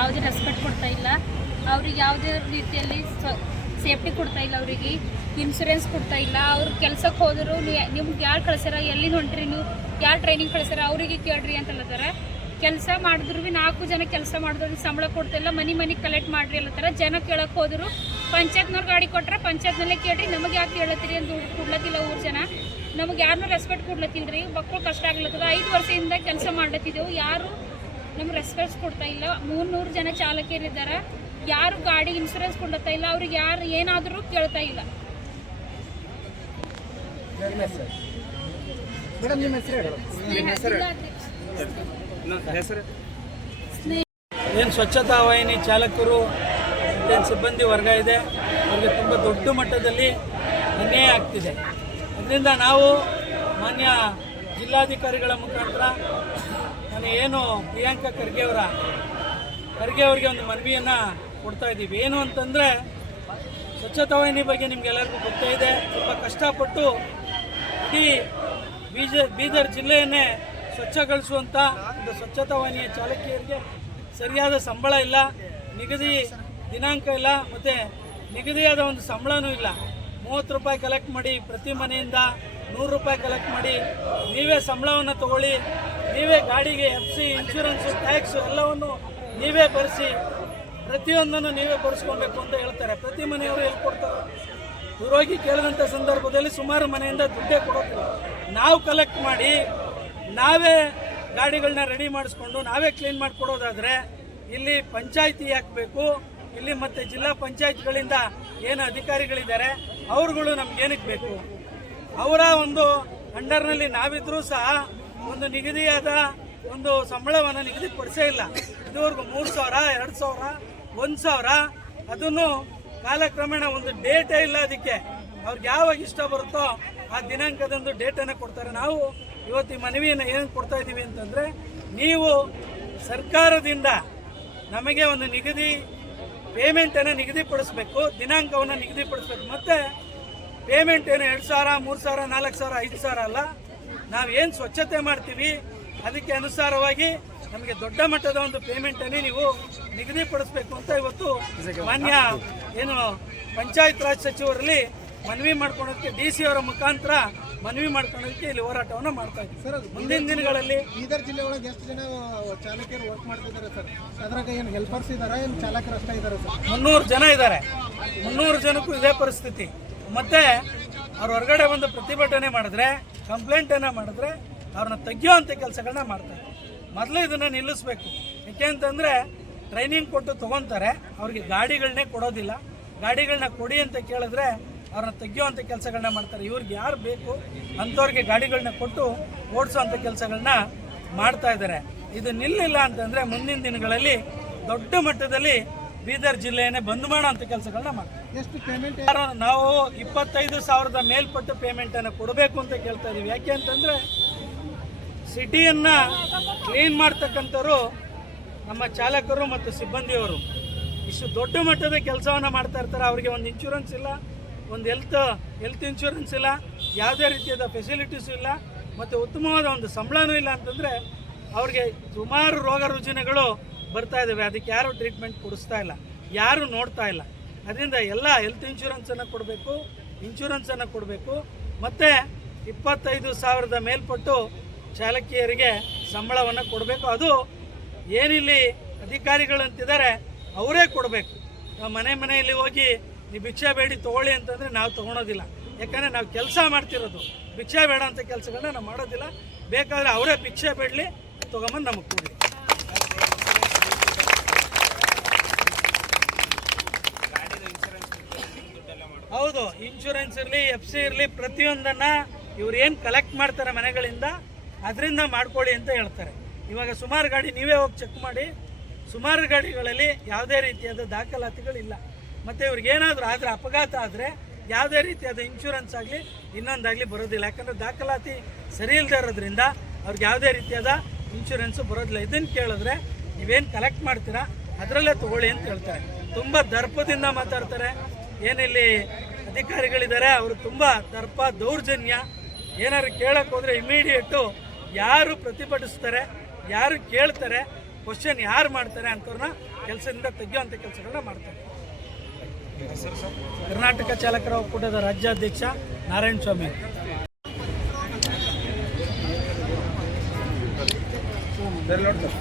ಯಾವುದೇ ರೆಸ್ಪೆಕ್ಟ್ ಕೊಡ್ತಾ ಇಲ್ಲ. ಅವ್ರಿಗೆ ಯಾವುದೇ ರೀತಿಯಲ್ಲಿ ಸೇಫ್ಟಿ ಕೊಡ್ತಾ ಇಲ್ಲ, ಅವರಿಗೆ ಇನ್ಶೂರೆನ್ಸ್ ಕೊಡ್ತಾ ಇಲ್ಲ. ಅವ್ರು ಕೆಲ್ಸಕ್ಕೆ ಹೋದರು ನಿಮ್ಗೆ ಯಾರು ಕಳ್ಸ್ಯಾರ, ಎಲ್ಲಿಂದ ಹೊಂಟ್ರಿ ನೀವು, ಯಾರು ಟ್ರೈನಿಂಗ್ ಕಳ್ಸ್ಯಾರ ಅವರಿಗೆ ಕೇಳ್ರಿ ಅಂತ ಹೇಳತ್ತಾರ. ಕೆಲಸ ಮಾಡಿದ್ರು ಭೀ 4 ಜನ ಕೆಲಸ ಮಾಡಿದ್ರು ಸಂಬಳ ಕೊಡ್ತಾಯಿಲ್ಲ, ಮನೆ ಕಲೆಕ್ಟ್ ಮಾಡಿರಿ ಅಲ್ಲತ್ತಾರ. ಜನ ಕೇಳಕ್ಕೆ ಹೋದರು ಪಂಚಾಯತ್ನವ್ರು ಗಾಡಿ ಕೊಟ್ರೆ ಪಂಚಾಯತ್ನಲ್ಲೇ ಕೇಳ್ರಿ, ನಮಗೆ ಯಾಕೆ ಹೇಳತ್ತೀರಿ ಅಂತ ಕೊಡ್ಲತ್ತಿಲ್ಲ. ಊರು ಜನ ನಮಗೆ ಯಾರನ್ನೂ ರೆಸ್ಪೆಕ್ಟ್ ಕೊಡ್ಲತ್ತಿಲ್ಲ ರೀ. ಮಕ್ಕಳು ಕಷ್ಟ ಆಗ್ಲತ್ತದ. 5 ವರ್ಷದಿಂದ ಕೆಲಸ ಮಾಡ್ಲತ್ತಿದ್ದೆವು, ಯಾರು ನಮ್ಗೆ ರೆಸ್ಪೆಕ್ಟ್ ಕೊಡ್ತಾ ಇಲ್ಲ. 300 ಜನ ಚಾಲಕಿಯರಿದ್ದಾರೆ, ಯಾರು ಗಾಡಿ ಇನ್ಶೂರೆನ್ಸ್ ಕೊಡ್ಲತ್ತಾ ಇಲ್ಲ. ಅವ್ರಿಗೆ ಯಾರು ಏನಾದರೂ ಕೇಳ್ತಾ ಇಲ್ಲ. ಏನು ಸ್ವಚ್ಛತಾ ವಾಹಿನಿ ಚಾಲಕರು ಏನು ಸಿಬ್ಬಂದಿ ವರ್ಗ ಇದೆ, ಅವರಿಗೆ ತುಂಬ ದೊಡ್ಡ ಮಟ್ಟದಲ್ಲಿ ಅನ್ಯಾಯ ಆಗ್ತಿದೆ. ಅದರಿಂದ ನಾವು ಮಾನ್ಯ ಜಿಲ್ಲಾಧಿಕಾರಿಗಳ ಮುಖಾಂತರ ನಾನು ಏನು ಪ್ರಿಯಾಂಕಾ ಖರ್ಗೆ ಅವರಿಗೆ ಒಂದು ಮನವಿಯನ್ನು ಕೊಡ್ತಾ ಇದ್ದೀವಿ. ಏನು ಅಂತಂದರೆ, ಸ್ವಚ್ಛತಾ ವಾಹಿನಿ ಬಗ್ಗೆ ನಿಮಗೆಲ್ಲರಿಗೂ ಗೊತ್ತೇ ಇದೆ. ತುಂಬ ಕಷ್ಟಪಟ್ಟು ಇಡೀ ಬೀದರ್ ಜಿಲ್ಲೆಯನ್ನೇ ಸ್ವಚ್ಛಗೊಳಿಸುವಂಥ ಒಂದು ಸ್ವಚ್ಛತಾ ವಾಹಿನಿಯ ಚಾಲಕಿಯರಿಗೆ ಸರಿಯಾದ ಸಂಬಳ ಇಲ್ಲ, ನಿಗದಿ ದಿನಾಂಕ ಇಲ್ಲ, ಮತ್ತು ನಿಗದಿಯಾದ ಒಂದು ಸಂಬಳನೂ ಇಲ್ಲ. 30 ರೂಪಾಯಿ ಕಲೆಕ್ಟ್ ಮಾಡಿ, ಪ್ರತಿ ಮನೆಯಿಂದ 100 ರೂಪಾಯಿ ಕಲೆಕ್ಟ್ ಮಾಡಿ, ನೀವೇ ಸಂಬಳವನ್ನು ತಗೊಳ್ಳಿ, ನೀವೇ ಗಾಡಿಗೆ FC, ಇನ್ಶೂರೆನ್ಸು, ಟ್ಯಾಕ್ಸು ಎಲ್ಲವನ್ನು ನೀವೇ ಭರಿಸಿ, ಪ್ರತಿಯೊಂದನ್ನು ನೀವೇ ಭರಿಸ್ಕೊಬೇಕು ಅಂತ ಹೇಳ್ತಾರೆ. ಪ್ರತಿ ಮನೆಯವರು ಎಲ್ಲಿ ಕೊಡ್ತಾರೆ? ಹೋಗಿ ಕೇಳಿದಂಥ ಸಂದರ್ಭದಲ್ಲಿ ಸುಮಾರು ಮನೆಯಿಂದ ದುಡ್ಡೇ ಕೊಡೋದಿಲ್ಲ. ನಾವು ಕಲೆಕ್ಟ್ ಮಾಡಿ ನಾವೇ ಗಾಡಿಗಳನ್ನ ರೆಡಿ ಮಾಡಿಸ್ಕೊಂಡು ನಾವೇ ಕ್ಲೀನ್ ಮಾಡಿಕೊಡೋದಾದರೆ ಇಲ್ಲಿ ಪಂಚಾಯಿತಿ ಹಾಕಬೇಕು. ಇಲ್ಲಿ ಮತ್ತು ಜಿಲ್ಲಾ ಪಂಚಾಯತ್ಗಳಿಂದ ಏನು ಅಧಿಕಾರಿಗಳಿದ್ದಾರೆ ಅವ್ರುಗಳು ನಮ್ಗೇನಕ್ಕೆ ಬೇಕು? ಅವರ ಒಂದು ಅಂಡರ್ನಲ್ಲಿ ನಾವಿದ್ರೂ ಸಹ ಒಂದು ನಿಗದಿಯಾದ ಒಂದು ಸಂಬಳವನ್ನು ನಿಗದಿಪಡಿಸೇ ಇಲ್ಲ. ಇದುವರೆಗೂ 3,000, 2,000, 1,000 ಅದನ್ನು ಕಾಲಕ್ರಮೇಣ ಒಂದು ಡೇಟೇ ಇಲ್ಲ. ಅದಕ್ಕೆ ಅವ್ರಿಗೆ ಯಾವಾಗ ಇಷ್ಟ ಬರುತ್ತೋ ಆ ದಿನಾಂಕದಂದು ಡೇಟನ್ನು ಕೊಡ್ತಾರೆ. ನಾವು ಇವತ್ತು ಈ ಮನವಿಯನ್ನು ಏನು ಕೊಡ್ತಾ ಇದ್ದೀವಿ ಅಂತಂದರೆ, ನೀವು ಸರ್ಕಾರದಿಂದ ನಮಗೆ ಒಂದು ಪೇಮೆಂಟನ್ನು ನಿಗದಿಪಡಿಸಬೇಕು, ದಿನಾಂಕವನ್ನು ನಿಗದಿಪಡಿಸಬೇಕು. ಮತ್ತು ಪೇಮೆಂಟ್ ಏನು 2,000, 3,000, 4,000, 5,000 ಅಲ್ಲ. ನಾವೇನು ಸ್ವಚ್ಛತೆ ಮಾಡ್ತೀವಿ ಅದಕ್ಕೆ ಅನುಸಾರವಾಗಿ ನಮಗೆ ದೊಡ್ಡ ಮಟ್ಟದ ಒಂದು ಪೇಮೆಂಟನ್ನು ನೀವು ನಿಗದಿಪಡಿಸಬೇಕು ಅಂತ ಇವತ್ತು ಮಾನ್ಯ ಏನು ಪಂಚಾಯತ್ ರಾಜ್ ಸಚಿವರಲ್ಲಿ ಮನವಿ ಮಾಡ್ಕೊಳೋದಕ್ಕೆ DC ಅವರ ಮುಖಾಂತರ ಮನವಿ ಮಾಡ್ಕೊಳ್ಳೋದಕ್ಕೆ ಇಲ್ಲಿ ಹೋರಾಟವನ್ನು ಮಾಡ್ತಾ ಇದ್ದೀವಿ. ಸರ್, ಮುಂದಿನ ದಿನಗಳಲ್ಲಿ ಬೀದರ್ ಜಿಲ್ಲೆ ಒಳಗೆ ಎಷ್ಟು ಜನ ಚಾಲಕರು ವರ್ಕ್ ಮಾಡ್ತಿದ್ದಾರೆ ಸರ್? ಅದ್ರಾಗ ಏನು ಹೆಲ್ಪರ್ಸ್ ಇದ್ದಾರೆ, ಏನು ಚಾಲಕರು ಅಷ್ಟೇ ಇದ್ದಾರೆ ಸರ್? 300 ಜನ ಇದ್ದಾರೆ. 300 ಜನಕ್ಕೂ ಇದೇ ಪರಿಸ್ಥಿತಿ. ಮತ್ತೆ ಅವ್ರು ಹೊರಗಡೆ ಬಂದು ಪ್ರತಿಭಟನೆ ಮಾಡಿದ್ರೆ, ಕಂಪ್ಲೇಂಟನ್ನು ಮಾಡಿದ್ರೆ ಅವ್ರನ್ನ ತೆಗಿಯೋವಂಥ ಕೆಲಸಗಳನ್ನ ಮಾಡ್ತಾರೆ. ಮೊದಲು ಇದನ್ನು ನಿಲ್ಲಿಸಬೇಕು. ಯಾಕೆ ಅಂತಂದರೆ, ಟ್ರೈನಿಂಗ್ ಕೊಟ್ಟು ತೊಗೊತಾರೆ, ಅವ್ರಿಗೆ ಗಾಡಿಗಳನ್ನೇ ಕೊಡೋದಿಲ್ಲ. ಗಾಡಿಗಳನ್ನ ಕೊಡಿ ಅಂತ ಕೇಳಿದ್ರೆ ಅವ್ರನ್ನ ತೆಗಿಯೋವಂಥ ಕೆಲಸಗಳನ್ನ ಮಾಡ್ತಾರೆ. ಇವ್ರಿಗೆ ಯಾರು ಬೇಕು ಅಂಥವ್ರಿಗೆ ಗಾಡಿಗಳನ್ನ ಕೊಟ್ಟು ಓಡಿಸೋವಂಥ ಕೆಲಸಗಳನ್ನ ಮಾಡ್ತಾ ಇದ್ದಾರೆ. ಇದು ನಿಲ್ಲಿಲ್ಲ ಅಂತಂದರೆ ಮುಂದಿನ ದಿನಗಳಲ್ಲಿ ದೊಡ್ಡ ಮಟ್ಟದಲ್ಲಿ ಬೀದರ್ ಜಿಲ್ಲೆಯನ್ನೇ ಬಂದ್ ಮಾಡೋಂಥ ಕೆಲಸಗಳನ್ನ ಮಾಡ್ತಾರೆ. ಎಷ್ಟು ಪೇಮೆಂಟ್? ನಾವು 25,000 ಮೇಲ್ಪಟ್ಟು ಪೇಮೆಂಟನ್ನು ಕೊಡಬೇಕು ಅಂತ ಕೇಳ್ತಾ ಇದ್ದೀವಿ. ಯಾಕೆ ಅಂತಂದರೆ, ಸಿಟಿಯನ್ನು ಕ್ಲೀನ್ ಮಾಡ್ತಕ್ಕಂಥವ್ರು ನಮ್ಮ ಚಾಲಕರು ಮತ್ತು ಸಿಬ್ಬಂದಿಯವರು ಇಷ್ಟು ದೊಡ್ಡ ಮಟ್ಟದ ಕೆಲಸವನ್ನು ಮಾಡ್ತಾ ಇರ್ತಾರೆ. ಅವರಿಗೆ ಒಂದು ಇನ್ಶೂರೆನ್ಸ್ ಇಲ್ಲ, ಒಂದು ಹೆಲ್ತ್ ಇನ್ಶೂರೆನ್ಸ್ ಇಲ್ಲ, ಯಾವುದೇ ರೀತಿಯಾದ ಫೆಸಿಲಿಟೀಸು ಇಲ್ಲ, ಮತ್ತು ಉತ್ತಮವಾದ ಒಂದು ಸಂಬಳನೂ ಇಲ್ಲ ಅಂತಂದರೆ ಅವ್ರಿಗೆ ಸುಮಾರು ರೋಗ ರುಜಿನಗಳು ಬರ್ತಾ ಇದ್ದಾವೆ. ಅದಕ್ಕೆ ಯಾರು ಟ್ರೀಟ್ಮೆಂಟ್ ಕೊಡಿಸ್ತಾ ಇಲ್ಲ, ಯಾರು ನೋಡ್ತಾ ಇಲ್ಲ. ಅದರಿಂದ ಎಲ್ಲ ಹೆಲ್ತ್ ಇನ್ಶೂರೆನ್ಸನ್ನು ಕೊಡಬೇಕು, ಇನ್ಶೂರೆನ್ಸನ್ನು ಕೊಡಬೇಕು. ಮತ್ತು 25,000 ಮೇಲ್ಪಟ್ಟು ಚಾಲಕಿಯರಿಗೆ ಸಂಬಳವನ್ನು ಕೊಡಬೇಕು. ಅದು ಏನಿಲ್ಲಿ ಅಧಿಕಾರಿಗಳಂತಿದ್ದಾರೆ ಅವರೇ ಕೊಡಬೇಕು. ನಾವು ಮನೆಯಲ್ಲಿ ಹೋಗಿ ನೀವು ಭಿಕ್ಷೆ ಬೇಡಿ ತೊಗೊಳ್ಳಿ ಅಂತಂದರೆ ನಾವು ತೊಗೊಳೋದಿಲ್ಲ. ಯಾಕಂದರೆ ನಾವು ಕೆಲಸ ಮಾಡ್ತಿರೋದು, ಭಿಕ್ಷೆ ಬೇಡ ಅಂತ ಕೆಲಸಗಳನ್ನ ನಾವು ಮಾಡೋದಿಲ್ಲ. ಬೇಕಾದರೆ ಅವರೇ ಭಿಕ್ಷೆ ಬೇಡಲಿ, ತೊಗೊಂಬಂದು ನಮಗೆ ಕೊಡಿ. ಹೌದು, ಇನ್ಶೂರೆನ್ಸ್ ಇರಲಿ, FC ಇರಲಿ, ಪ್ರತಿಯೊಂದನ್ನು ಇವ್ರು ಏನು ಕಲೆಕ್ಟ್ ಮಾಡ್ತಾರೆ ಮನೆಗಳಿಂದ ಅದರಿಂದ ಮಾಡ್ಕೊಳ್ಳಿ ಅಂತ ಹೇಳ್ತಾರೆ. ಇವಾಗ ಸುಮಾರು ಗಾಡಿ ನೀವೇ ಹೋಗಿ ಚೆಕ್ ಮಾಡಿ, ಸುಮಾರು ಗಾಡಿಗಳಲ್ಲಿ ಯಾವುದೇ ರೀತಿಯಾದ ದಾಖಲಾತಿಗಳಿಲ್ಲ. ಮತ್ತು ಇವ್ರಿಗೇನಾದರೂ ಆದರೆ, ಅಪಘಾತ ಆದರೆ ಯಾವುದೇ ರೀತಿಯಾದ ಇನ್ಶೂರೆನ್ಸ್ ಆಗಲಿ ಇನ್ನೊಂದಾಗಲಿ ಬರೋದಿಲ್ಲ. ಯಾಕಂದರೆ ದಾಖಲಾತಿ ಸರಿ ಇಲ್ಲದೆ ಇರೋದ್ರಿಂದ ಅವ್ರಿಗೆ ಯಾವುದೇ ರೀತಿಯಾದ ಇನ್ಶೂರೆನ್ಸು ಬರೋದಿಲ್ಲ. ಇದನ್ನು ಕೇಳಿದ್ರೆ ನೀವೇನು ಕಲೆಕ್ಟ್ ಮಾಡ್ತೀರಾ ಅದರಲ್ಲೇ ತೊಗೊಳ್ಳಿ ಅಂತ ಹೇಳ್ತಾರೆ. ತುಂಬ ದರ್ಪದಿಂದ ಮಾತಾಡ್ತಾರೆ. ಏನಿಲ್ಲಿ ಅಧಿಕಾರಿಗಳಿದ್ದಾರೆ ಅವರು ತುಂಬ ದರ್ಪ, ದೌರ್ಜನ್ಯ. ಏನಾದ್ರು ಕೇಳಕ್ಕೆ ಹೋದರೆ ಇಮಿಡಿಯೇಟು ಯಾರು ಪ್ರತಿಭಟಿಸ್ತಾರೆ, ಯಾರು ಕೇಳ್ತಾರೆ ಕ್ವಶನ್ ಯಾರು ಮಾಡ್ತಾರೆ ಅಂಥವ್ರನ್ನ ಕೆಲಸದಿಂದ ತೆಗೆಯುವಂಥ ಕೆಲಸಗಳನ್ನ ಮಾಡ್ತಾರೆ. ಕರ್ನಾಟಕ ಚಾಲಕರ ಒಕ್ಕೂಟದ ರಾಜ್ಯಾಧ್ಯಕ್ಷ ನಾರಾಯಣ ಸ್ವಾಮಿ. ನೋಡ್ತಾರೆ